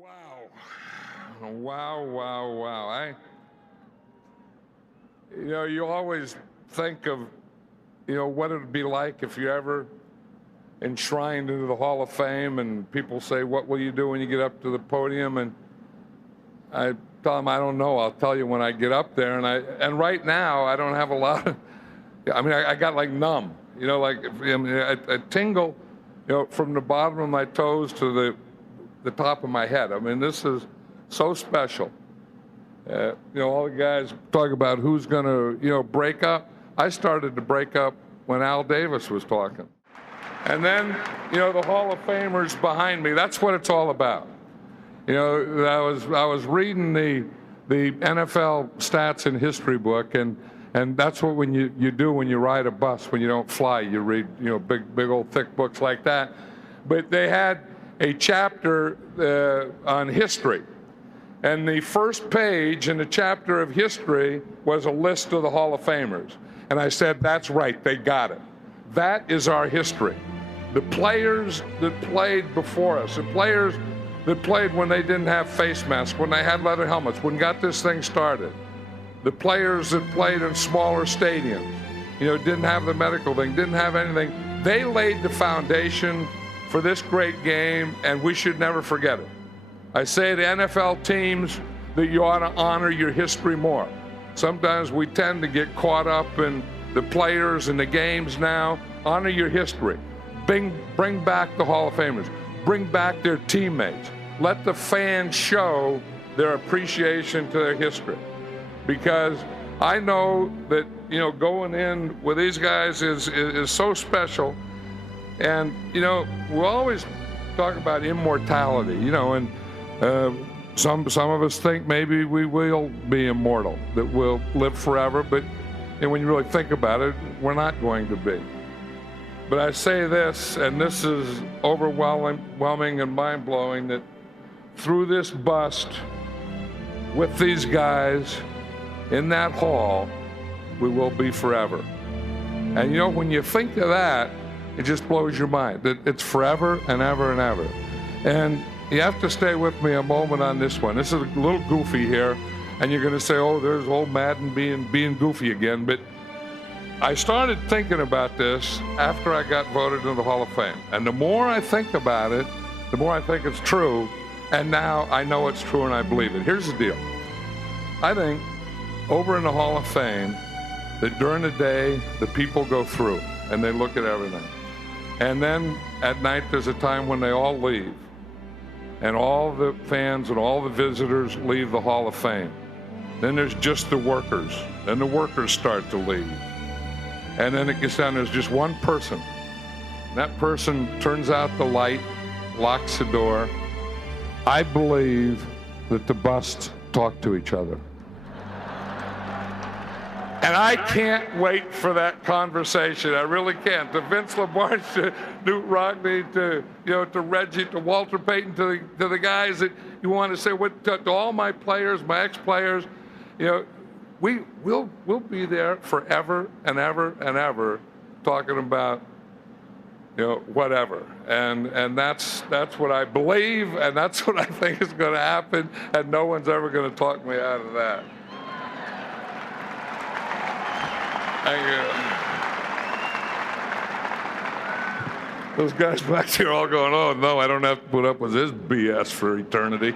Wow. Wow, wow, wow. You always think of, what it would be like if you ever enshrined into the Hall of Fame and people say, what will you do when you get up to the podium? And I tell them, I don't know. I'll tell you when I get up there. And right now, I don't have a lot of, I got like numb, I tingle, from the bottom of my toes to the top of my head. This is so special. All the guys talk about who's going to, break up. I started to break up when Al Davis was talking. And then, the Hall of Famers behind me, that's what it's all about. I was reading the NFL stats and history book, and that's what you do when you ride a bus, when you don't fly, you read, big old thick books like that. But they had a chapter on history. And the first page in the chapter of history was a list of the Hall of Famers. And I said, that's right, they got it. That is our history. The players that played before us, the players that played when they didn't have face masks, when they had leather helmets, when got this thing started. The players that played in smaller stadiums, didn't have the medical thing, didn't have anything. They laid the foundation for this great game, and we should never forget it. I say to NFL teams that you ought to honor your history more. Sometimes we tend to get caught up in the players and the games now. Honor your history. Bring back the Hall of Famers. Bring back their teammates. Let the fans show their appreciation to their history. Because I know that, going in with these guys is so special. And, we'll always talk about immortality, and some of us think maybe we will be immortal, that we'll live forever, but when you really think about it, we're not going to be. But I say this, and this is overwhelming and mind-blowing, that through this bust, with these guys in that hall, we will be forever. And when you think of that, it just blows your mind, that it's forever and ever and ever. And you have to stay with me a moment on this one. This is a little goofy here, and you're going to say, oh, there's old Madden being goofy again. But I started thinking about this after I got voted into the Hall of Fame. And the more I think about it, the more I think it's true. And now I know it's true and I believe it. Here's the deal. I think over in the Hall of Fame that during the day, the people go through and they look at everything. And then at night, there's a time when they all leave. And all the fans and all the visitors leave the Hall of Fame. Then there's just the workers. Then the workers start to leave. And then it gets down, there's just one person. And that person turns out the light, locks the door. I believe that the busts talk to each other. And I can't wait for that conversation. I really can't. To Vince LaMarche, to Newt Rockne, to Reggie, to Walter Payton, to the guys that you want to say, to all my players, my ex-players, we'll be there forever and ever and ever, talking about whatever. And that's what I believe, and that's what I think is going to happen, and no one's ever going to talk me out of that. Thank you. Those guys back there all going, oh, no, I don't have to put up with this BS for eternity.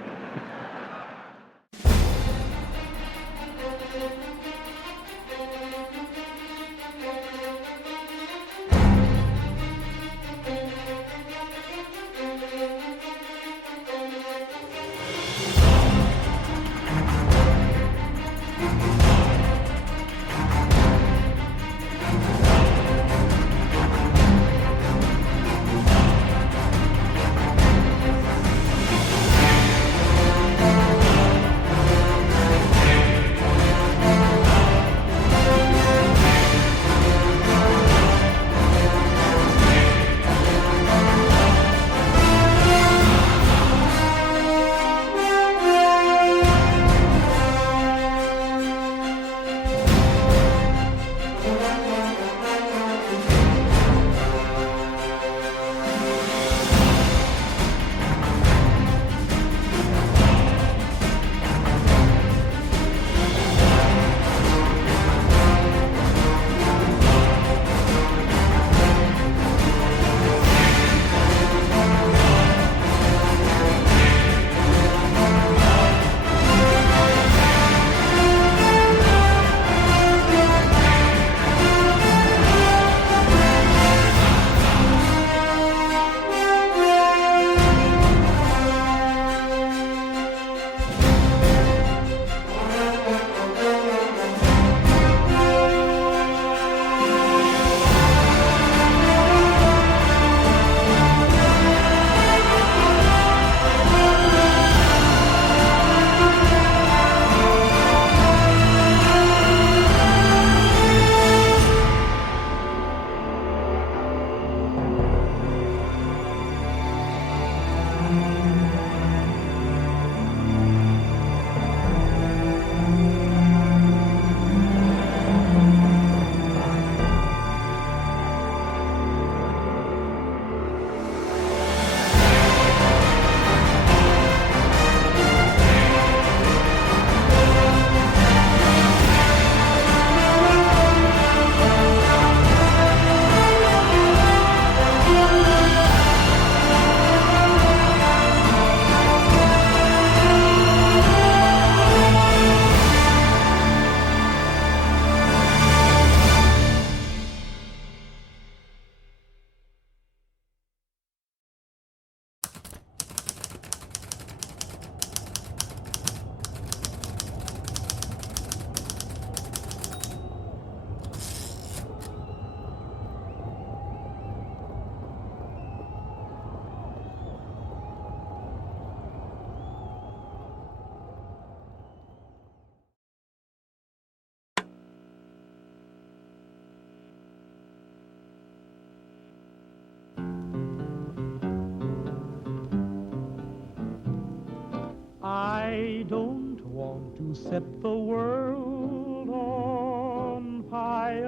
I don't want to set the world on fire.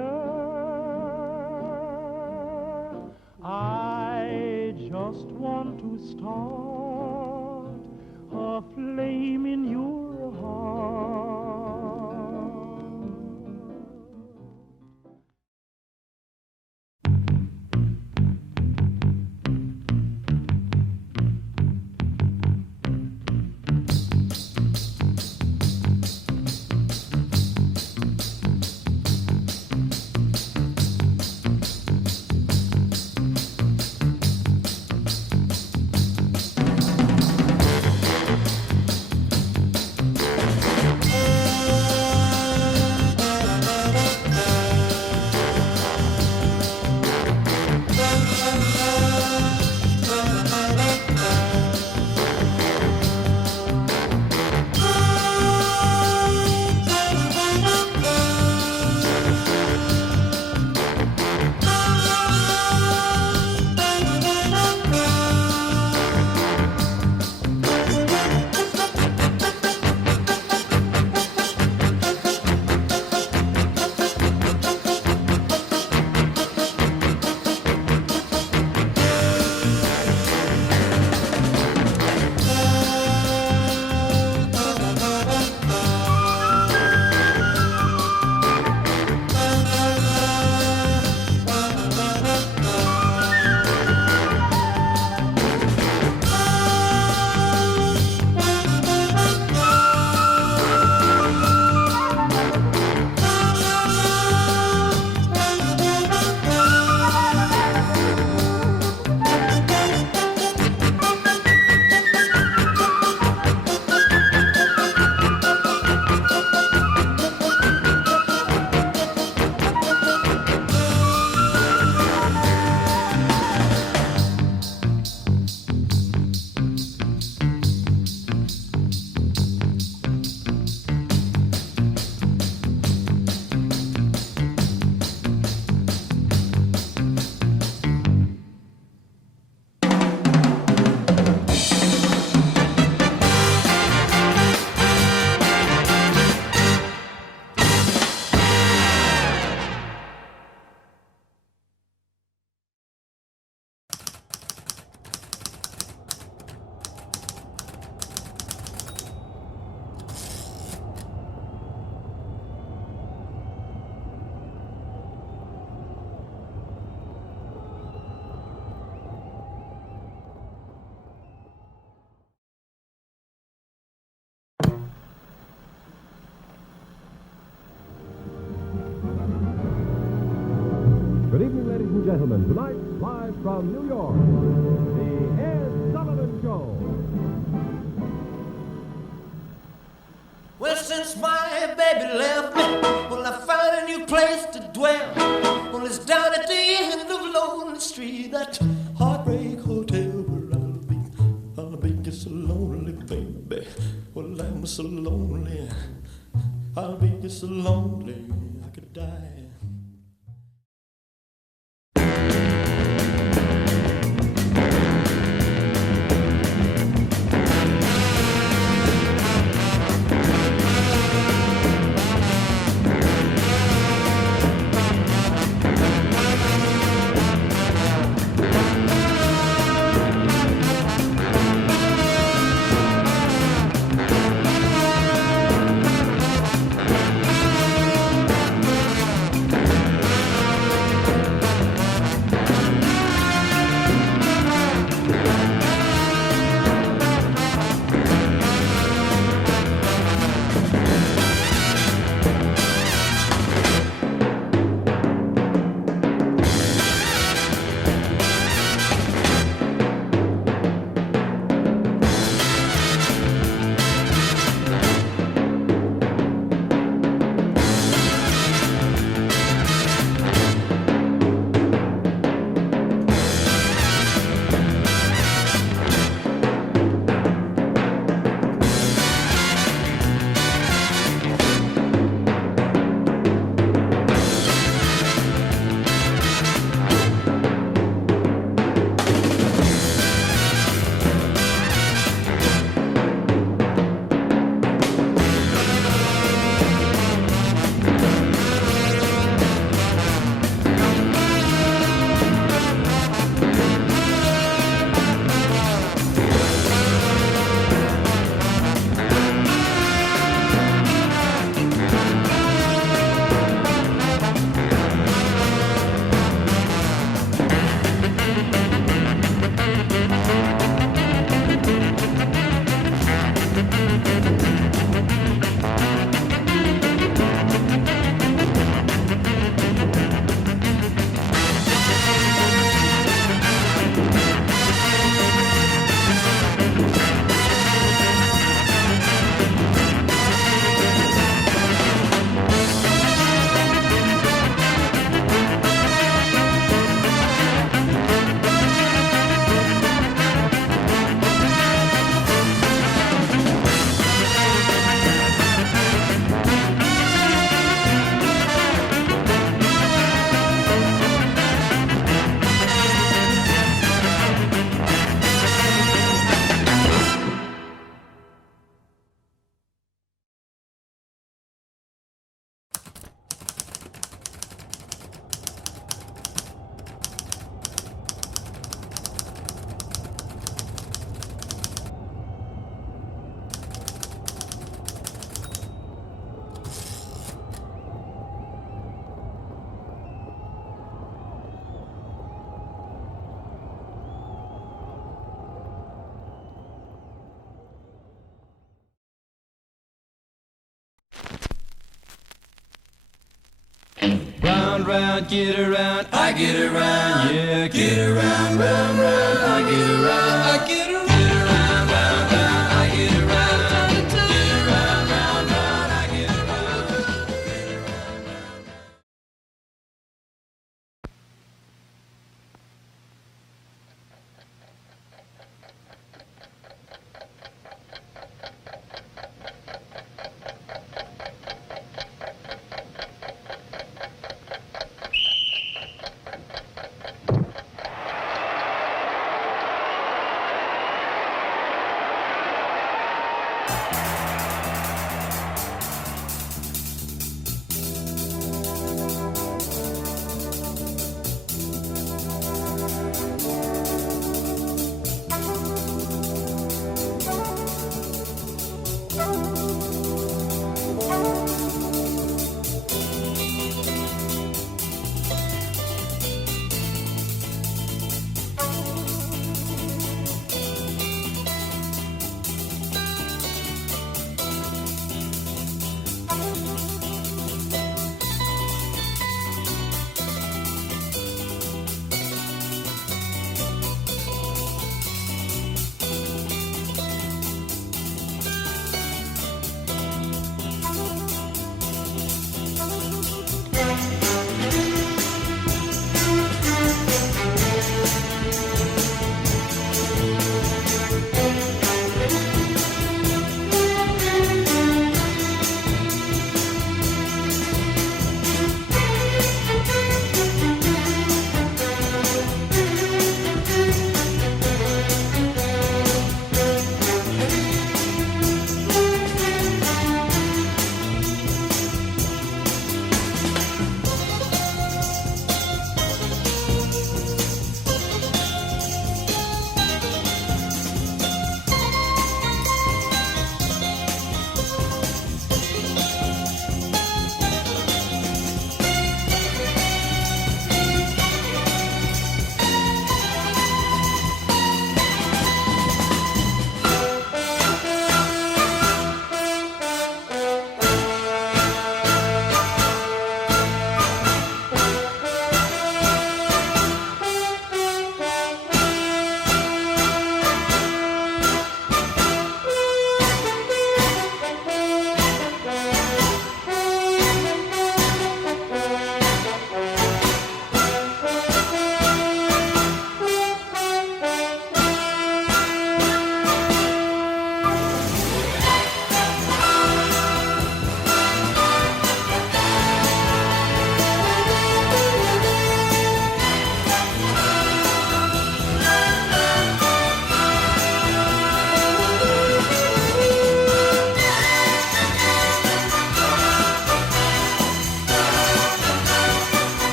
I just want to start a flame in your heart. Ladies and gentlemen, tonight, live from New York, the Ed Sullivan Show. Well, since my baby left me, well, I found a new place to dwell. Well, it's down at the end of Lonely Street, that heartbreak hotel where I'll be just so lonely, baby. Well, I'm so lonely, I'll be just so lonely, I could die. Round, round, get around, I get around, yeah, get around, round, round, I get around, I get around, get around, round, round, I get around, get around, round, round, I get around.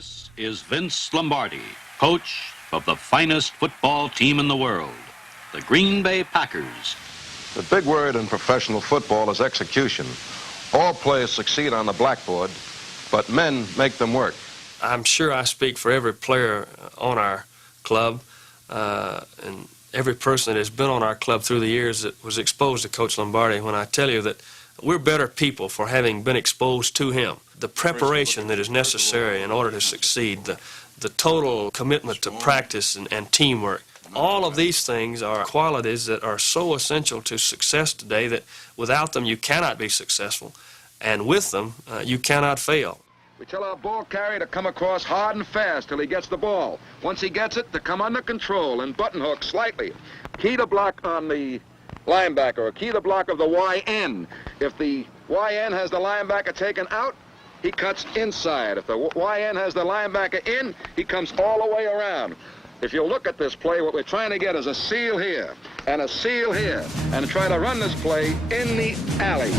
This is Vince Lombardi, coach of the finest football team in the world, the Green Bay Packers. The big word in professional football is execution. All players succeed on the blackboard, but men make them work. I'm sure I speak for every player on our club and every person that has been on our club through the years that was exposed to Coach Lombardi when I tell you that we're better people for having been exposed to him. The preparation that is necessary in order to succeed, the total commitment to practice and teamwork, all of these things are qualities that are so essential to success today that without them you cannot be successful, and with them you cannot fail. We tell our ball carrier to come across hard and fast till he gets the ball. Once he gets it, to come under control and button hook slightly. Key to block on the linebacker, or key to block of the YN. If the YN has the linebacker taken out, he cuts inside. If the YN has the linebacker in, he comes all the way around. If you look at this play, what we're trying to get is a seal here and a seal here, and try to run this play in the alley.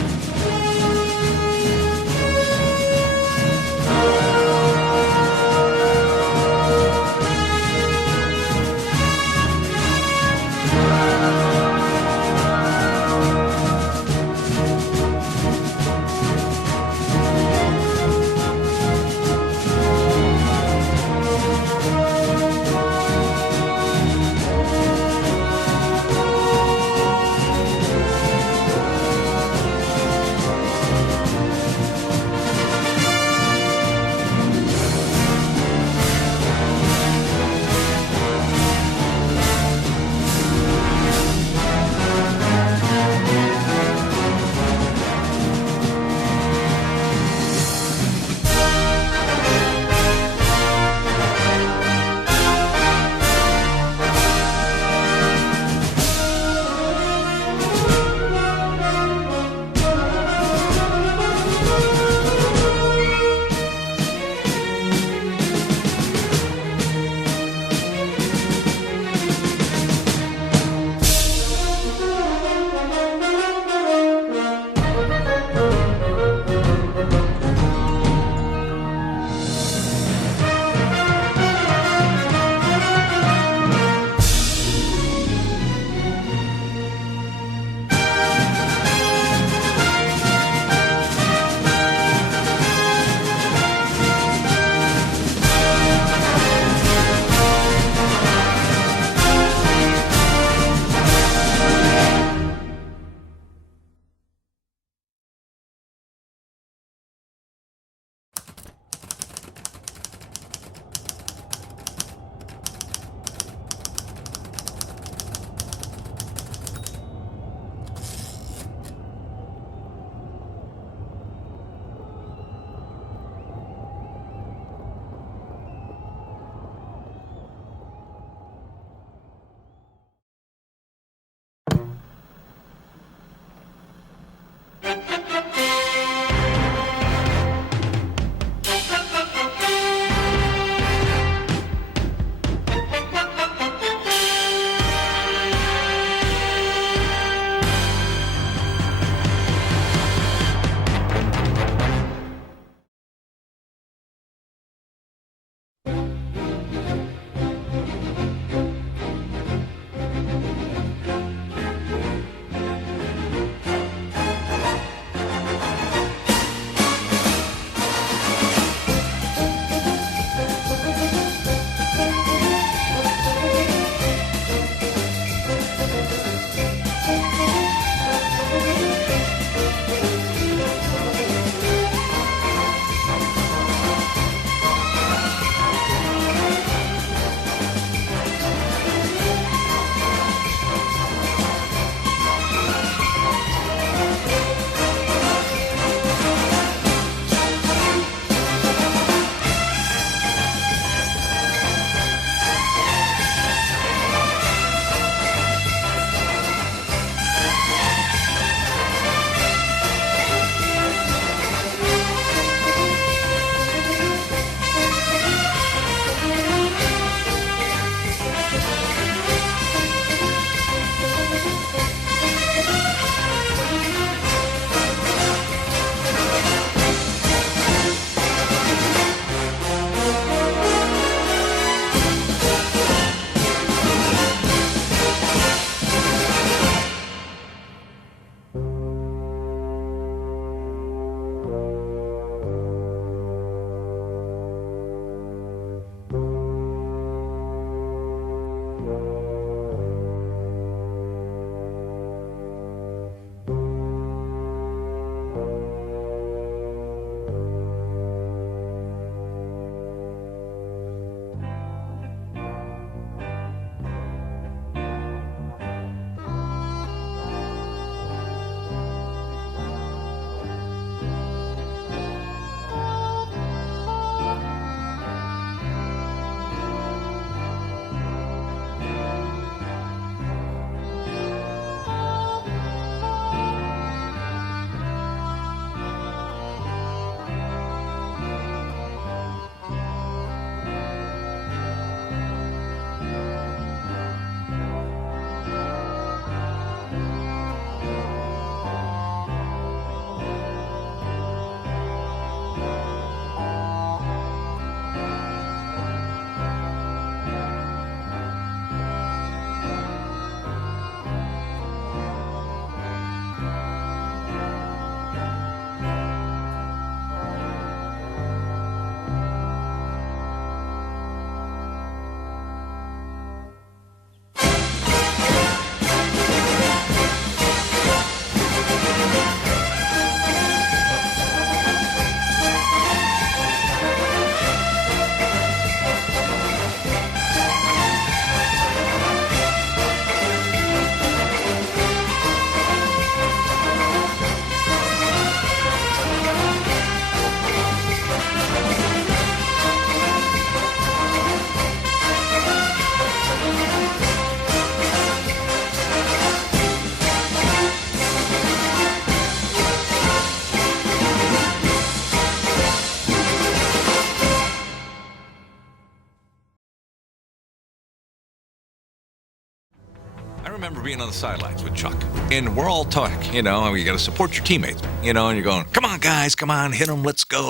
being on the sidelines with Chuck. And we're all talking, you know, and you got to support your teammates, you know, and you're going, come on, guys, come on, hit them, let's go,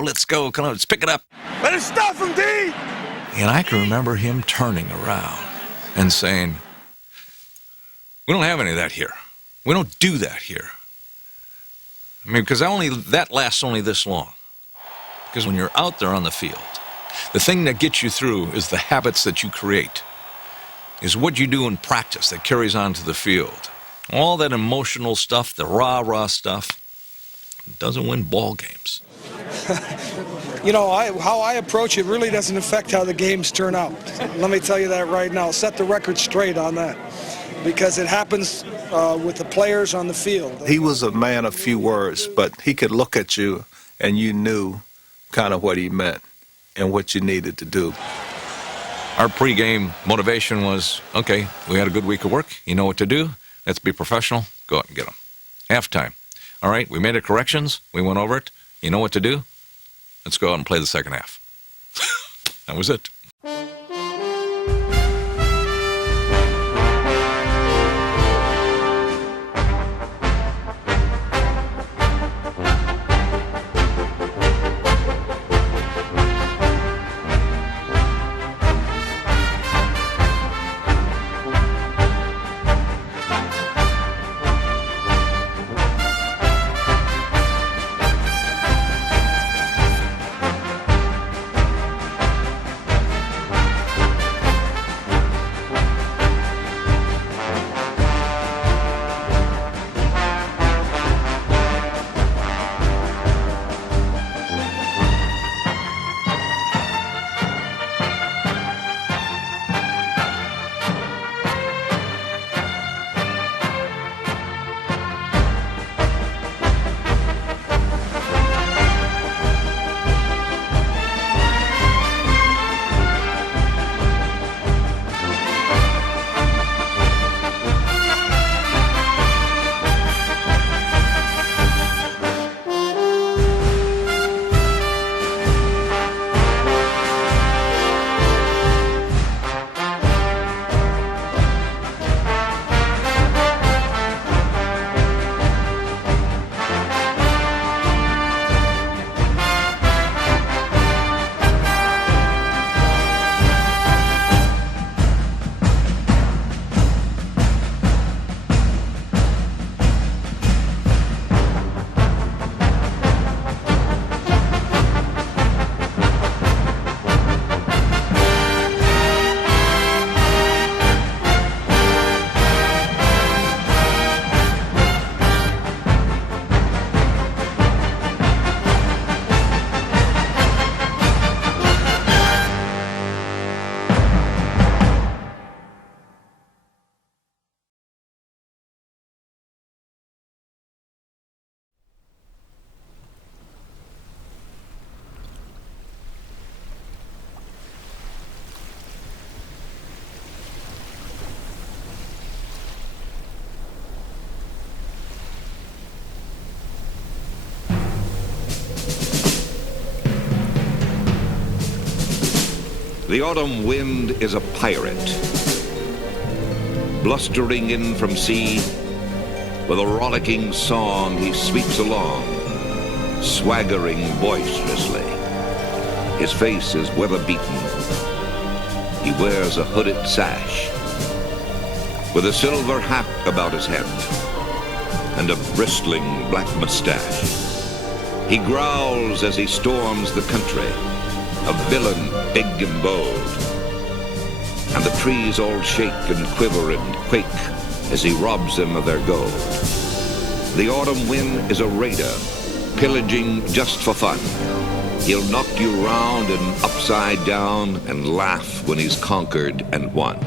come on, let's pick it up. Let us stuff him, D! And I can remember him turning around and saying, we don't have any of that here. We don't do that here. I mean, because that lasts only this long. Because when you're out there on the field, the thing that gets you through is the habits that you create, is what you do in practice that carries on to the field. All that emotional stuff, the rah-rah stuff, doesn't win ball games. You know, how I approach it really doesn't affect how the games turn out. Let me tell you that right now. Set the record straight on that, because it happens with the players on the field. He was a man of few words, but he could look at you and you knew kind of what he meant and what you needed to do. Our pregame motivation was, okay, we had a good week of work. You know what to do. Let's be professional. Go out and get them. Halftime. All right, we made our corrections. We went over it. You know what to do. Let's go out and play the second half. That was it. The autumn wind is a pirate, blustering in from sea. With a rollicking song he sweeps along, swaggering boisterously. His face is weather-beaten. He wears a hooded sash, with a silver hat about his head, and a bristling black mustache. He growls as he storms the country, a villain big and bold. And the trees all shake and quiver and quake as he robs them of their gold. The autumn wind is a raider, pillaging just for fun. He'll knock you round and upside down and laugh when he's conquered and won.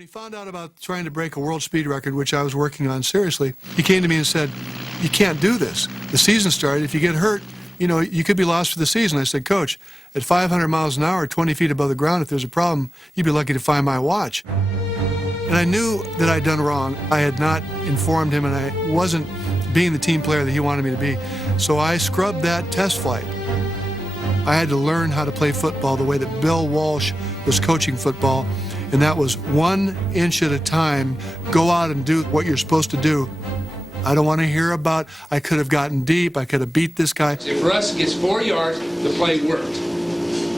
When he found out about trying to break a world speed record, which I was working on seriously, he came to me and said, "You can't do this. The season started. If you get hurt, you know, you could be lost for the season." I said, "Coach, at 500 miles an hour, 20 feet above the ground, if there's a problem, you'd be lucky to find my watch." And I knew that I'd done wrong. I had not informed him, and I wasn't being the team player that he wanted me to be. So I scrubbed that test flight. I had to learn how to play football the way that Bill Walsh was coaching football, and that was 1 inch at a time. Go out and do what you're supposed to do. I don't want to hear about, I could have gotten deep, I could have beat this guy. For us, it gets 4 yards, the play worked.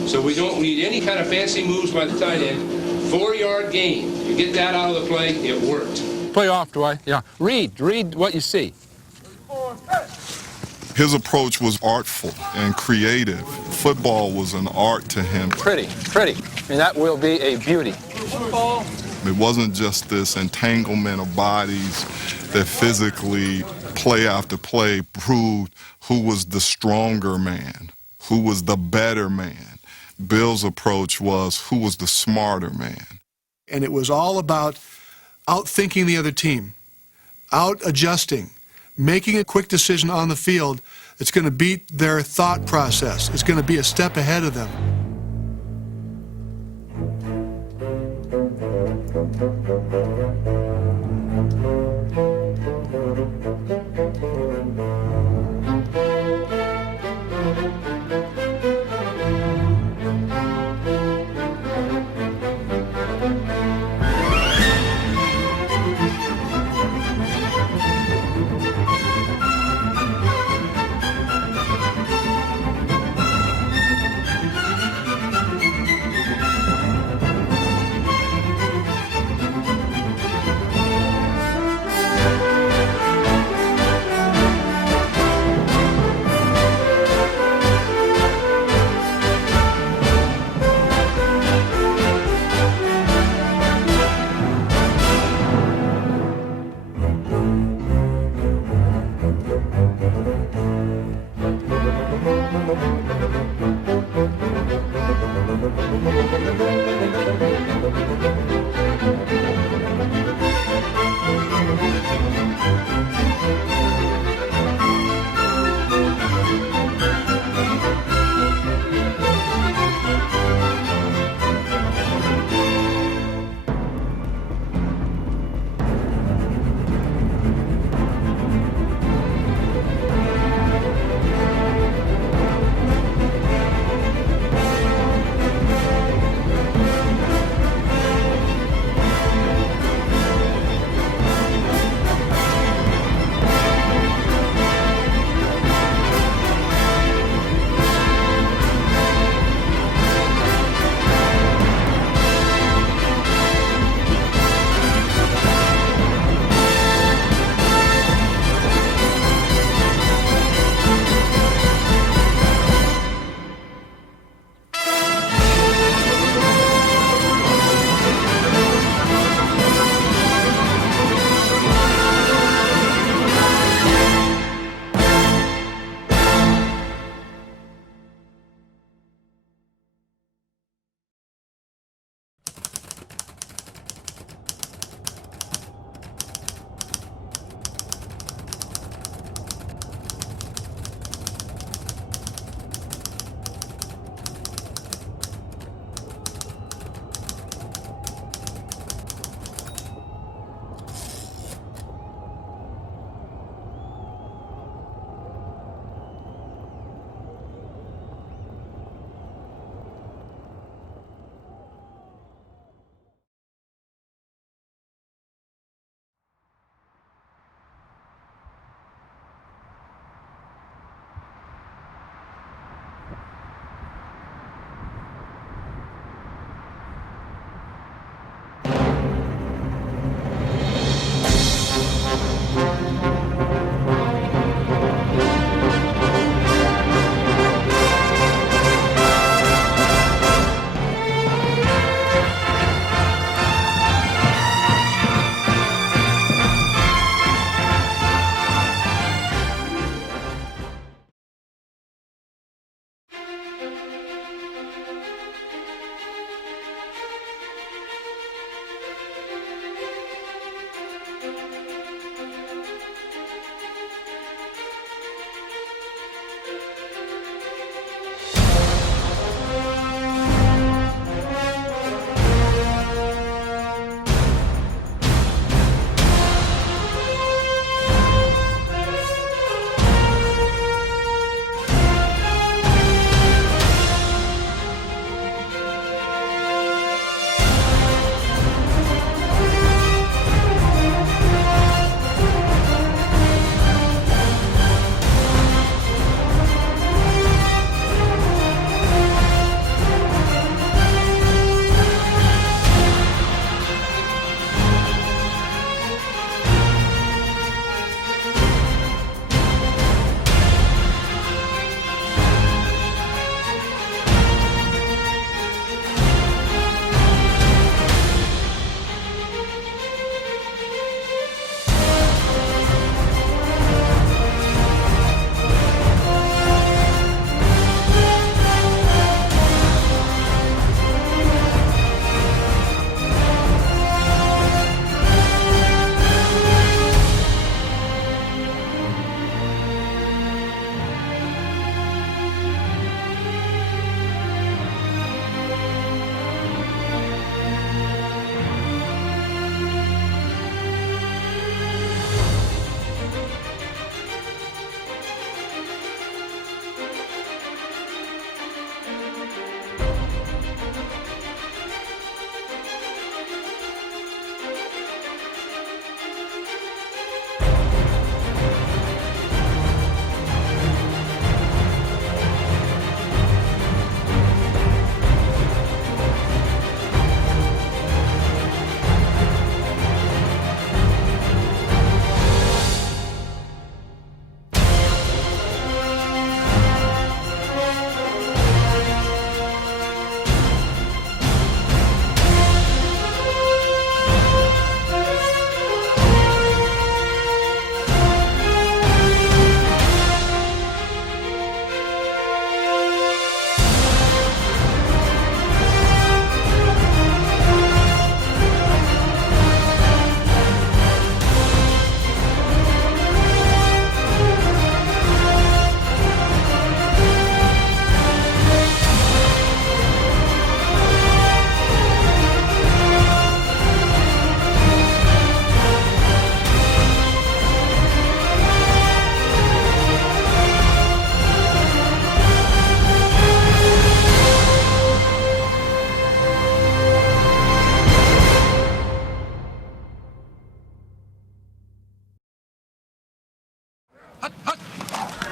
So we don't need any kind of fancy moves by the tight end. 4-yard gain. You get that out of the play, it worked. Play off, Dwight. Yeah. Read what you see. His approach was artful and creative. Football was an art to him. Pretty. And that will be a beauty. Football. It wasn't just this entanglement of bodies that physically, play after play, proved who was the stronger man, who was the better man. Bill's approach was who was the smarter man. And it was all about outthinking the other team, out-adjusting, making a quick decision on the field that's going to beat their thought process. It's going to be a step ahead of them.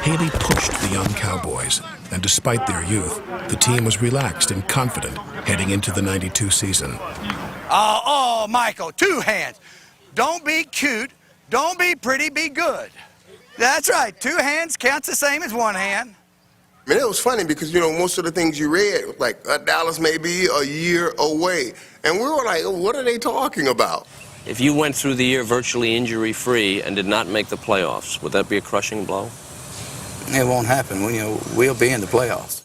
Haley pushed the young Cowboys, and despite their youth, the team was relaxed and confident heading into the '92 season. Oh, Michael, 2 hands. Don't be cute, don't be pretty, be good. That's right, 2 hands counts the same as 1 hand. I mean, it was funny because, most of the things you read, like Dallas may be a year away. And we were like, what are they talking about? If you went through the year virtually injury-free and did not make the playoffs, would that be a crushing blow? It won't happen. We'll be in the playoffs.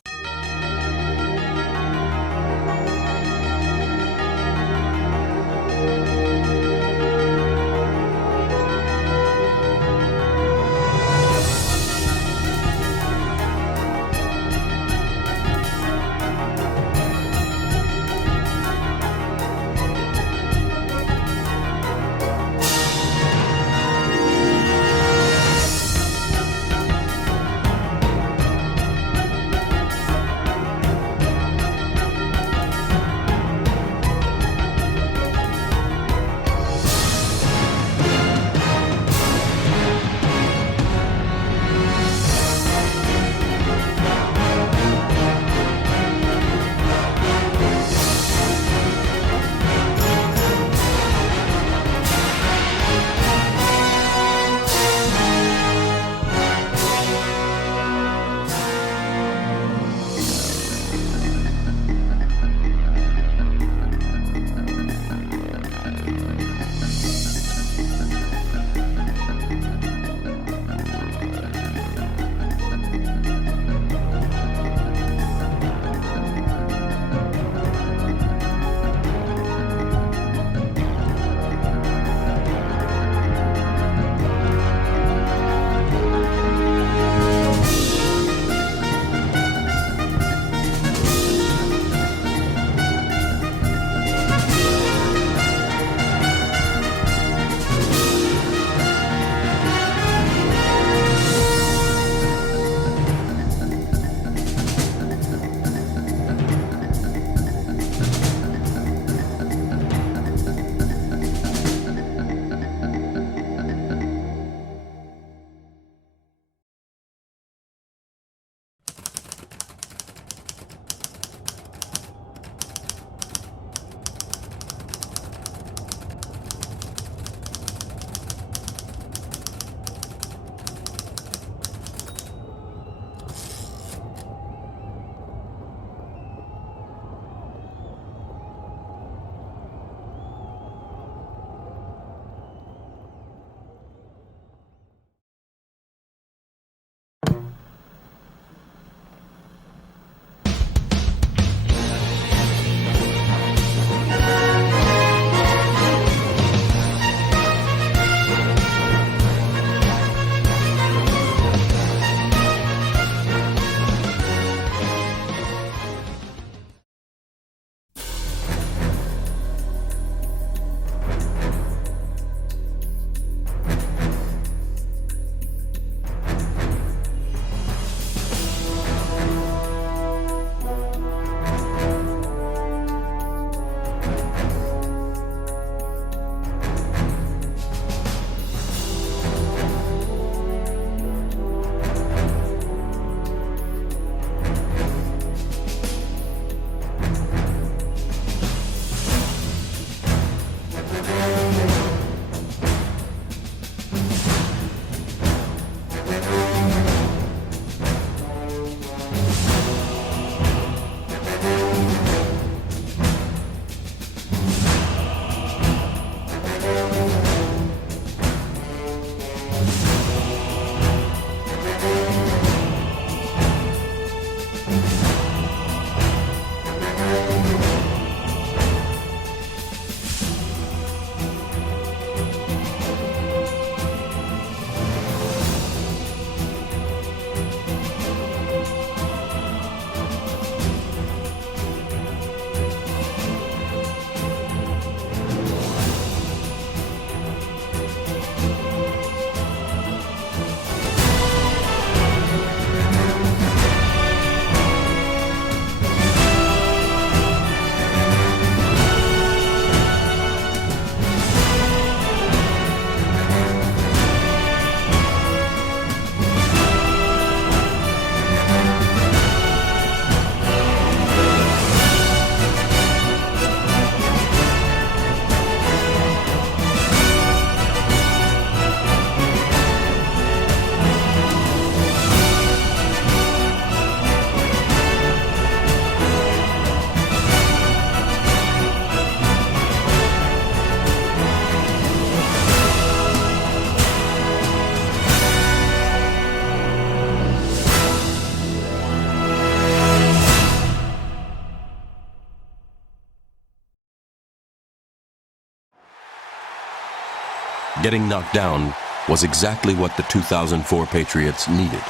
getting knocked down was exactly what the 2004 Patriots needed.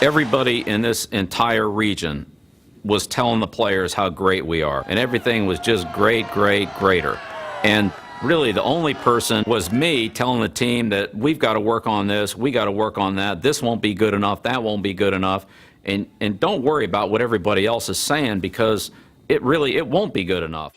Everybody in this entire region was telling the players how great we are, and everything was just great, great, greater. And really the only person was me telling the team that we've got to work on this, we got to work on that, this won't be good enough, that won't be good enough, and don't worry about what everybody else is saying, because it won't be good enough.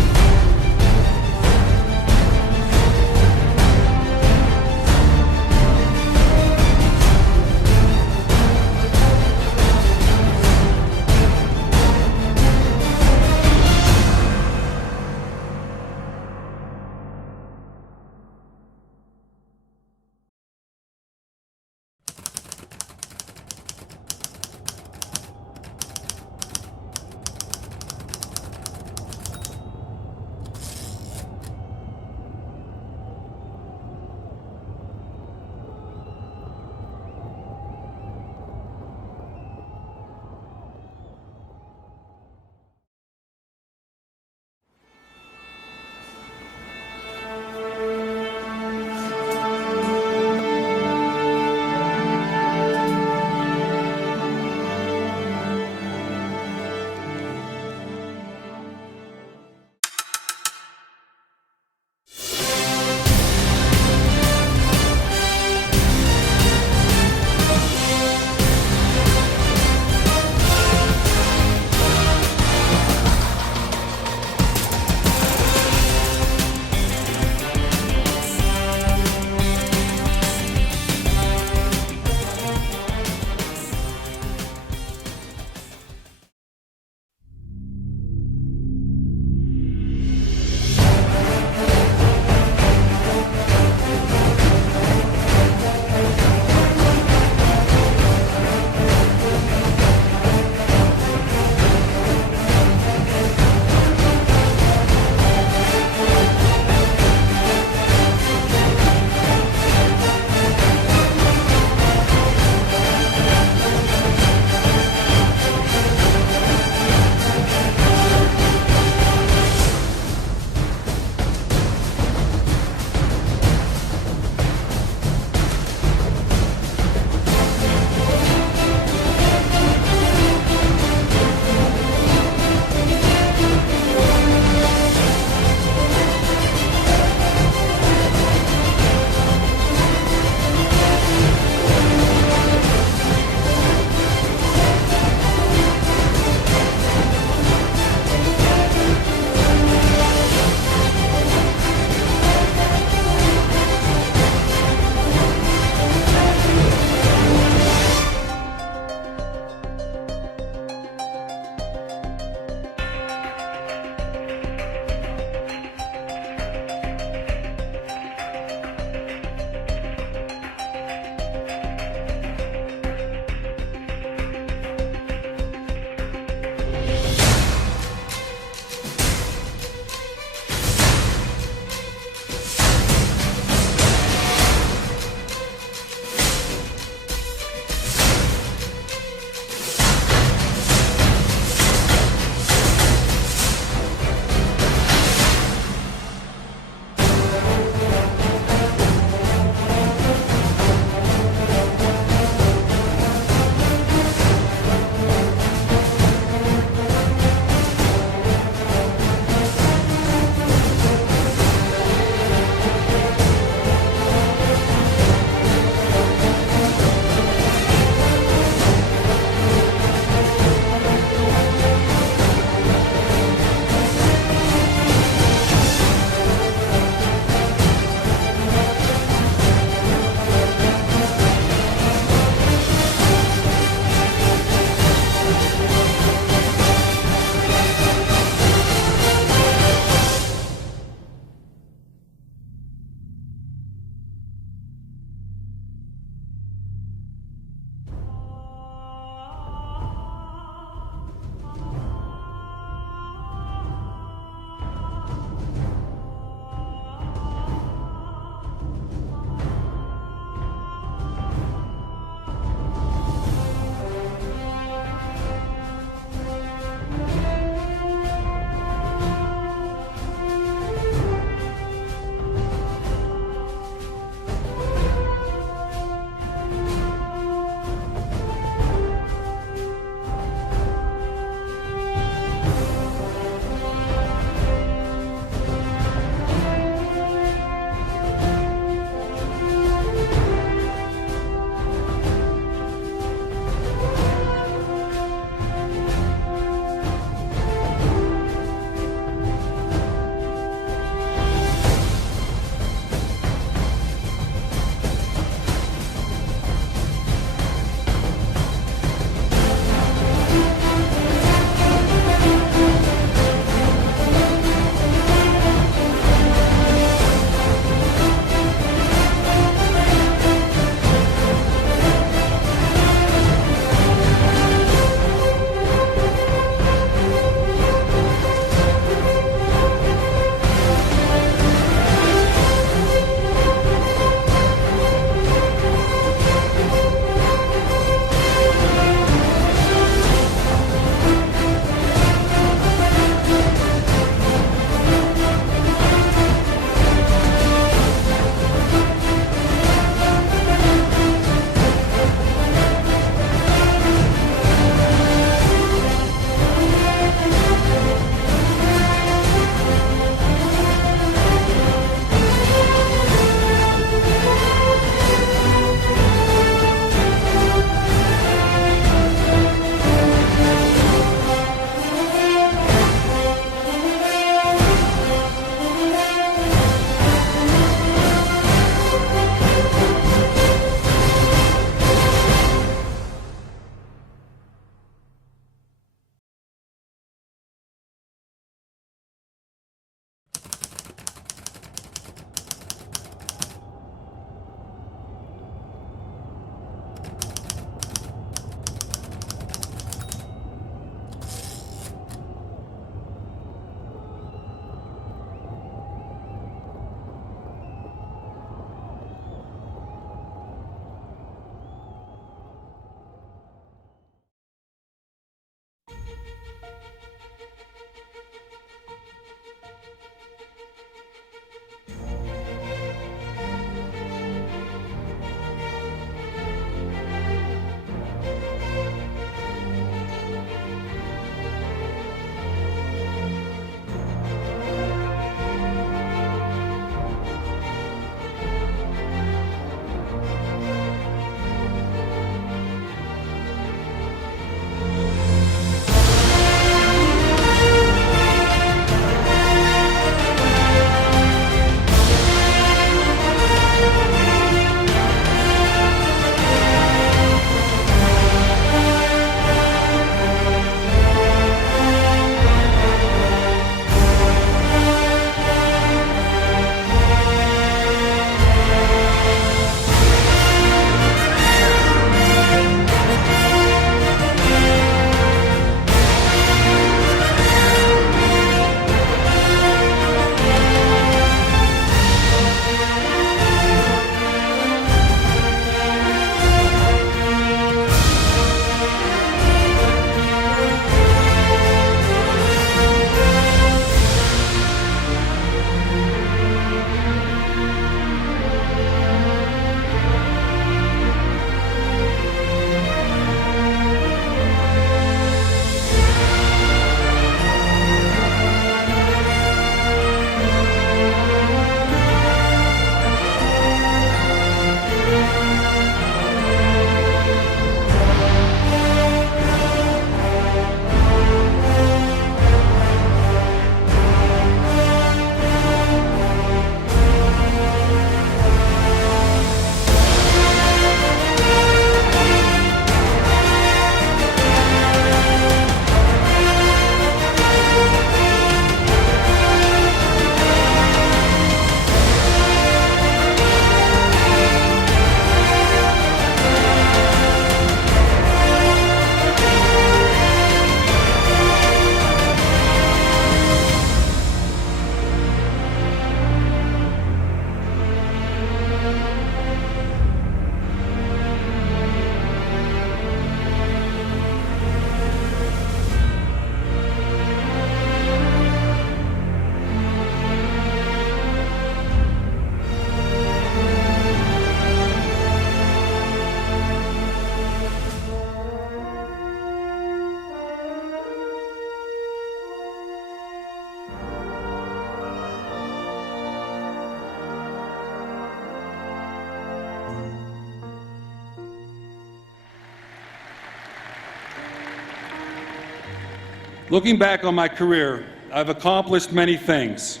Looking back on my career, I've accomplished many things.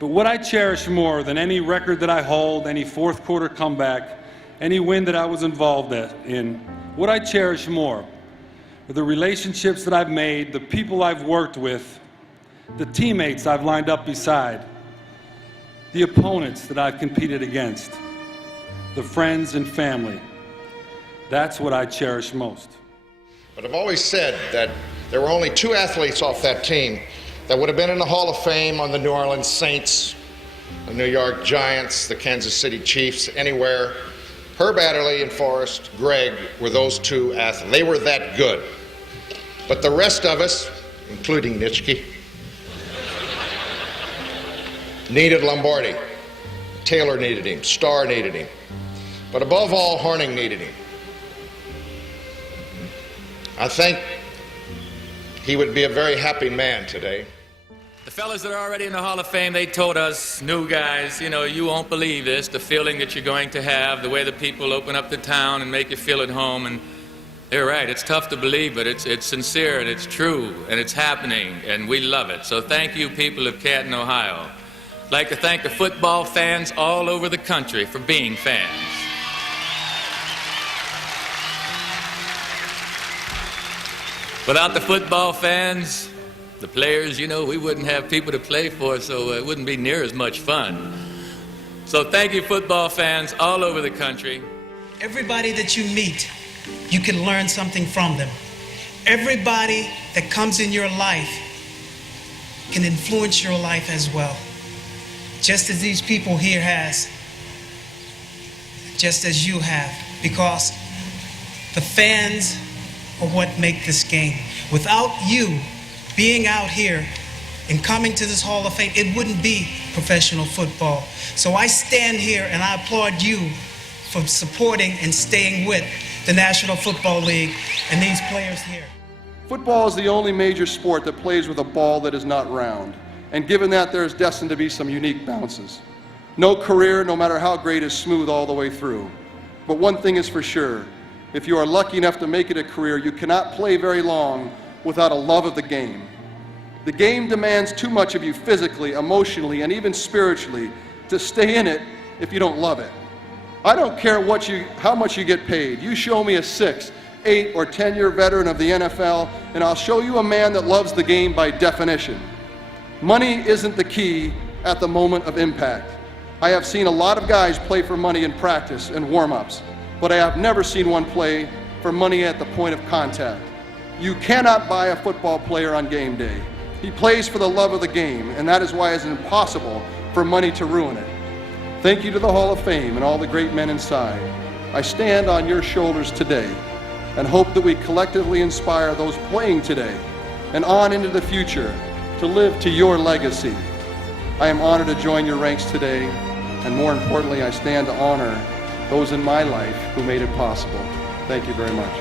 But what I cherish more than any record that I hold, any fourth quarter comeback, any win that I was involved in, what I cherish more are the relationships that I've made, the people I've worked with, the teammates I've lined up beside, the opponents that I've competed against, the friends and family. That's what I cherish most. But I've always said that there were only two athletes off that team that would have been in the Hall of Fame on the New Orleans Saints, the New York Giants, the Kansas City Chiefs, anywhere. Herb Adderley and Forrest Gregg were those two athletes. They were that good. But the rest of us, including Nitschke, needed Lombardi. Taylor needed him. Starr needed him. But above all, Horning needed him. I think he would be a very happy man today. The fellas that are already in the Hall of Fame, they told us, new guys, you know, you won't believe this, the feeling that you're going to have, the way the people open up the town and make you feel at home. And they're right, it's tough to believe, but it's sincere and it's true and it's happening and we love it. So thank you, people of Canton, Ohio. I'd like to thank the football fans all over the country for being fans. Without the football fans, the players, you know, we wouldn't have people to play for, so it wouldn't be near as much fun. So thank you, football fans all over the country. Everybody that you meet, you can learn something from them. Everybody that comes in your life can influence your life as well. Just as these people here has, just as you have, because the fans are what make this game. Without you being out here and coming to this Hall of Fame, it wouldn't be professional football. So I stand here and I applaud you for supporting and staying with the National Football League and these players here. Football is the only major sport that plays with a ball that is not round. And given that, there is destined to be some unique bounces. No career, no matter how great, is smooth all the way through. But one thing is for sure, if you are lucky enough to make it a career, you cannot play very long without a love of the game. The game demands too much of you physically, emotionally, and even spiritually to stay in it if you don't love it. I don't care how much you get paid. You show me a 6, 8, or 10-year veteran of the NFL, and I'll show you a man that loves the game by definition. Money isn't the key at the moment of impact. I have seen a lot of guys play for money in practice and warm-ups, but I have never seen one play for money at the point of contact. You cannot buy a football player on game day. He plays for the love of the game, and that is why it's impossible for money to ruin it. Thank you to the Hall of Fame and all the great men inside. I stand on your shoulders today and hope that we collectively inspire those playing today and on into the future to live to your legacy. I am honored to join your ranks today, and more importantly, I stand to honor those in my life who made it possible. Thank you very much.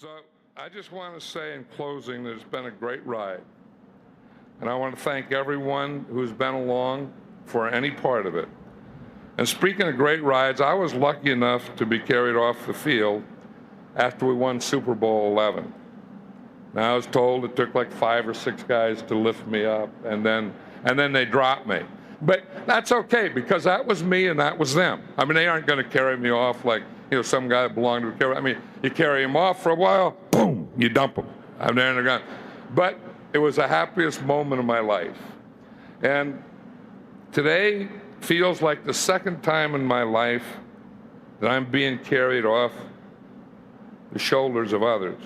So I just want to say in closing that it's been a great ride. And I want to thank everyone who's been along for any part of it. And speaking of great rides, I was lucky enough to be carried off the field after we won Super Bowl 11. Now I was told it took like 5 or 6 guys to lift me up, and then they dropped me. But that's okay, because that was me and that was them. I mean, they aren't going to carry me off like, some guy that belonged to a carry. I mean, you carry him off for a while, boom, you dump him. I'm there and they're gone. But it was the happiest moment of my life. And today feels like the second time in my life that I'm being carried off the shoulders of others.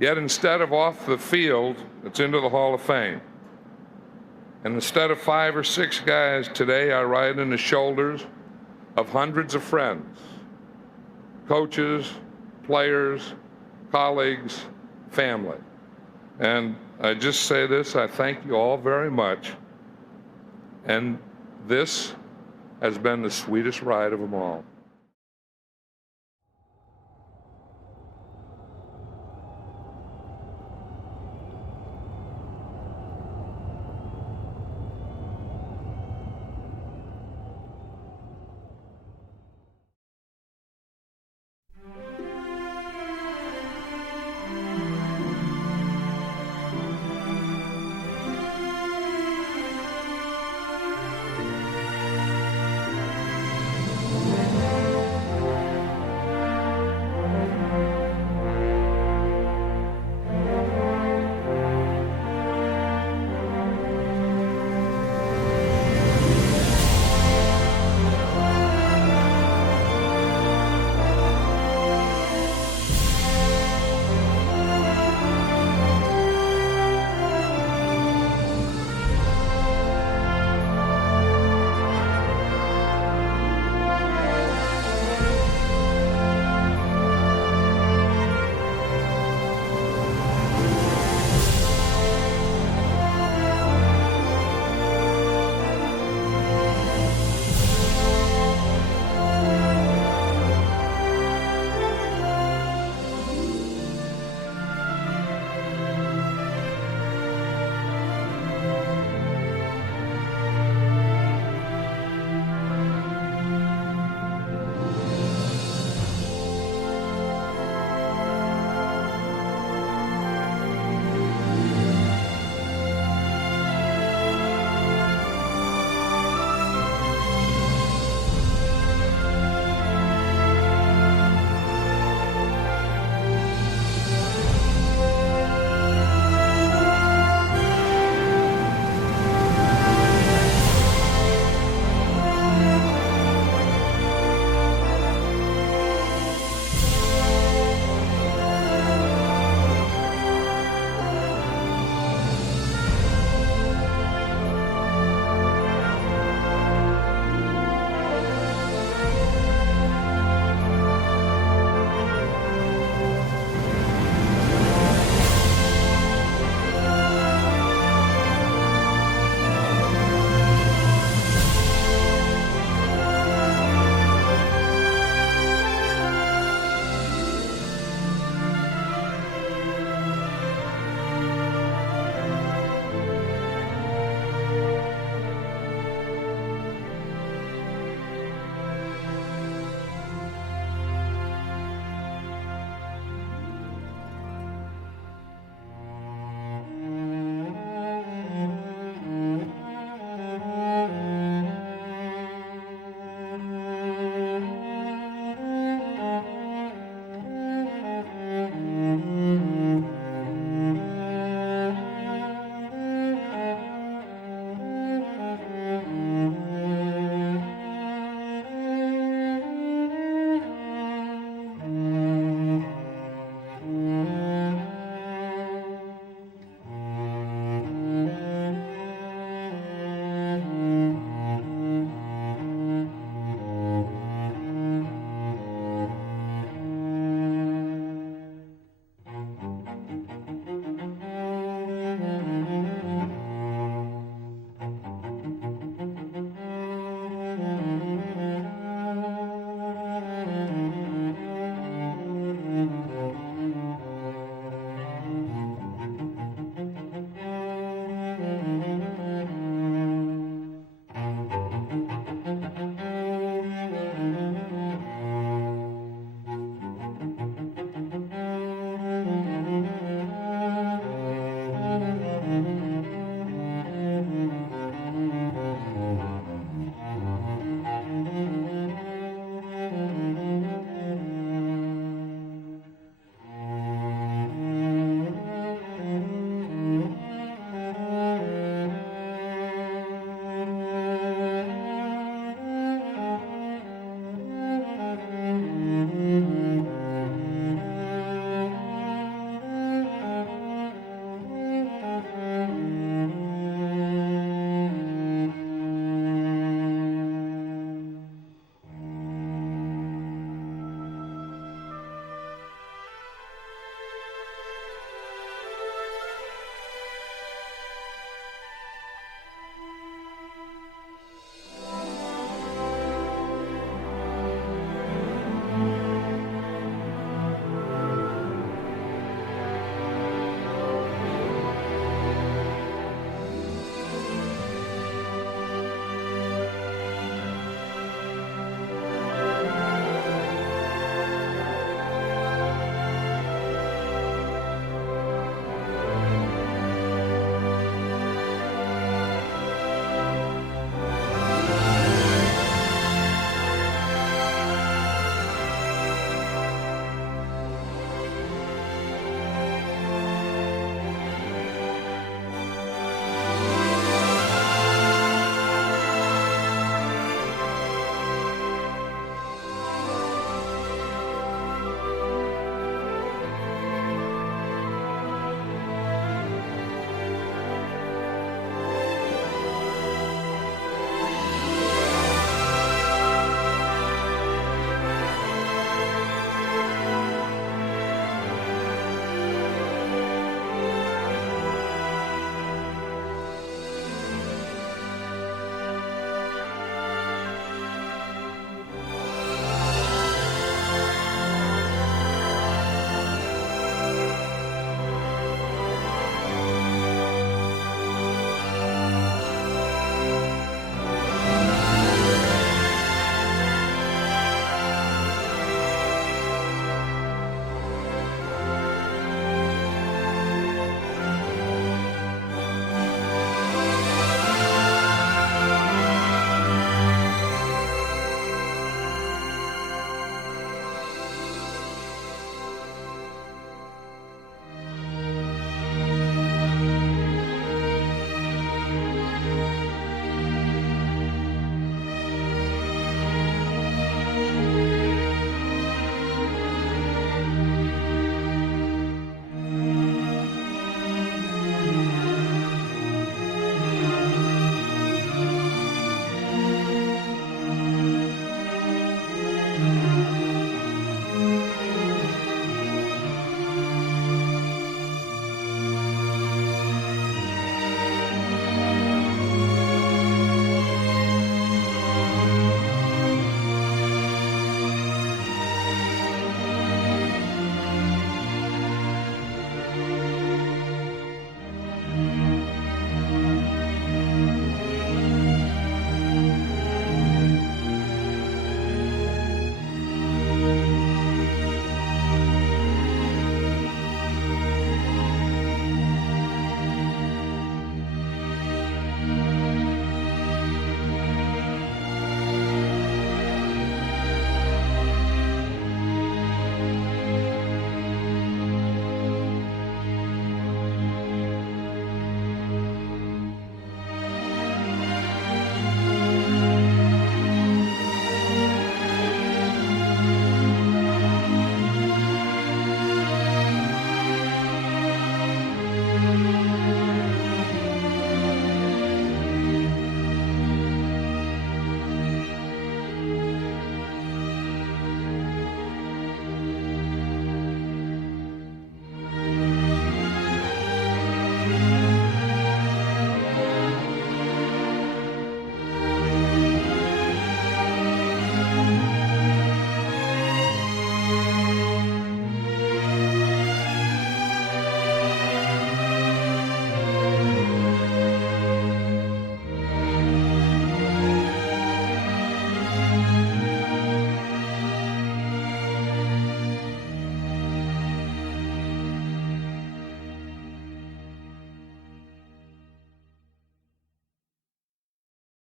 Yet instead of off the field, it's into the Hall of Fame. And instead of 5 or 6 guys, today I ride in the shoulders of hundreds of friends, coaches, players, colleagues, family. And I just say this, I thank you all very much. And this has been the sweetest ride of them all.